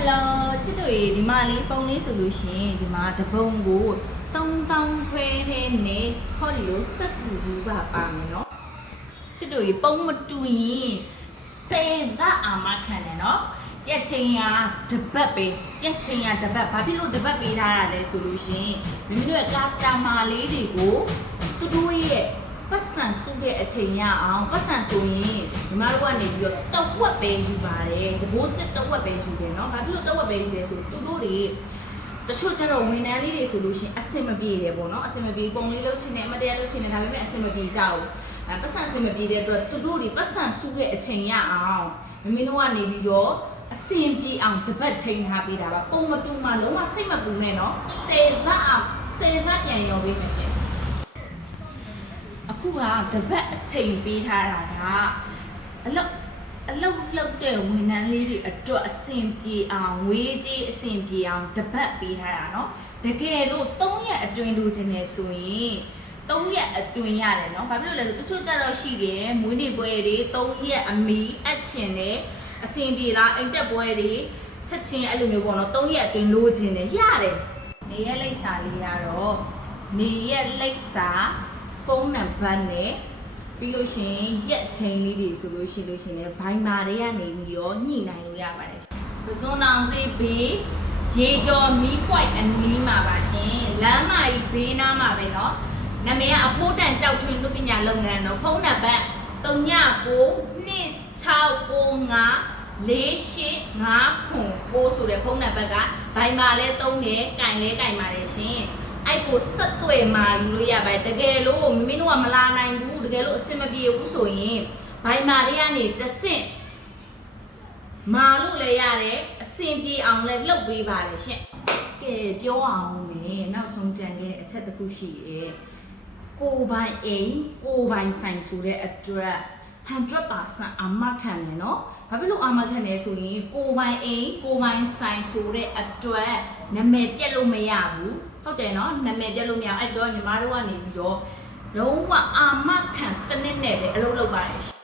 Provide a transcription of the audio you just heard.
Hello ချစ်တို့ရေဒီမှာလေးပုံလေးဆိုလို့ရှိရင်ဒီမှာတပုံကို3000ခွဲထဲနဲ့ဟောဒီလိုစက်တူဘူးပါပါမယ်နော်ချစ်တို့ရေပုံမတူရင်10ဇအာမခံတယ်နော်ရက်ချင်းရတပတ်ပဲရက်ချင်းရတပတ်ဘာဖြစ်လို့တပတ်ပေးထားရလဲဆိုလို့ရှိရင်မိမိတို့ရဲ့ customer လေးတွေကိုသူတို့ရဲ့ပတ်စံစုတဲ့အချိန်ရအောင်ပတ်စံဆိုရင်ညီမတို့ကနေပြီးတော့တဝက်ပဲယူပါတယ်တဘိုးစစ်တဝက်ပဲယူတယ်เนาะဘာဖြစ်လို့တဝက်ပဲယူလဲဆိုသူတို့တွေတချို့ကျတော့ဝန်ထမ်းလေးတွေဆိုလို့ရှိရင်အဆင်မပြေတယ်ပေါ့เนาะအဆင်မပြေပုံလေးလုပ်ချင်တယ်အမတရားလုပ်ချင်တယ်ဒါပေမဲ့အဆင်မပြေကြဘူးပတ်စံအဆင်မပြေတဲ့အတွက်သူတို့တွေပတ်စံစုတဲ့အချိန်ရအောင်မိမိတို့ကနေပြီးတော့အဆင်ပြေအောင်တပတ်ချိန်ထားပေးတာပါပုံမတူမှလုံးဝစိတ်မပူနဲ့เนาะ10ဇအောင်10ဇပြန်ရောပေးမယ်ရှင်အခုကတပတ်အချိန်ပေးထားတာကအလုပ်လုပ်တဲ့ဝန်ထမ်းလေးတွေအတွက်အဆင်ပြေအောင်ဝေးကြီးအဆင်ပြေအောင်တပတ်ပေးထားတာเนาะတကယ်လို့3ရက်အတွင်းလိုချင်နေဆိုရင်3ရက်အတွင်းရတယ်เนาะဘာဖြစ်လို့လဲဆိုတချို့ကြတော့ရှိတယ်မွေးနေ့ပွဲတွေ3ရက်အမီအပ်ချင်တယ်အဆင်ပြေလားအိမ်တက်ပွဲတွေချက်ချင်းအဲ့လိုမျိုးပေါ့เนาะ3ရက်အတွင်းလိုချင်တယ်ရတယ်နေရက်လိပ်စာလေးရတော့နေရက်လိပ်စာဖုန်းနံပါတ်နဲ့ပြီးလို့ရှိရင်ရက်ချိန်လေးတွေဆိုလို့ရှိရင်ဘိုင်မာတွေကနေပြီးတော့ညှိနှိုင်းလို့ရပါတယ်။ပစွန်းအောင်စေးဘေးရေကျော်မီးပွိုက်အနီးမှာပါရှင်။လမ်းမကြီးဘေးနားမှာပဲเนาะ။နာမည်ကအဖိုးတန်ကြောက်ထွင်းလူပညာလုပ်ငန်းတော့ဖုန်းနံပါတ်3992654859ဆိုတဲ့ဖုန်းနံပါတ်ကဘိုင်မာလဲသုံးတယ်၊ကင်လဲကင်ပါတယ်ရှင်။အဲ့ကိုဆက်သွယ်มาယူလို့ရပါတယ်တကယ်လို့မင်းတို့ကမလာနိုင်ဘူးတကယ်လို့အဆင်မပြေဘူးဆိုရင်ဘိုင်မာတွေကနေတဆင့်မာလို့လည်းရတယ်အဆင်ပြေအောင်လည်းလုပ်ပေးပါတယ်ရှင့်ကဲပြောအောင်မယ်နောက်ဆုံးကြံခဲ့တဲ့အချက်တစ်ခုရှိရဲ့ကိုပိုင်အိမ်ကိုပိုင်ဆိုင်ဆိုတဲ့အတွက်100%အာမခံတယ်နော်ဘာဖြစ်လို့အာမခံလဲဆိုရင်ကိုပိုင်အိမ်ကိုပိုင်ဆိုင်ဆိုတဲ့အတွက်နာမည်ပြက်လို့မရဘူးဟုတ်တယ်နော်နာမည်ပြလို့မရအဲ့တော့ညီမတို့ကနေပြီးတော့လုံးဝအာမခံစနစ်နဲ့ပဲအလုပ်လုပ်ပါတယ်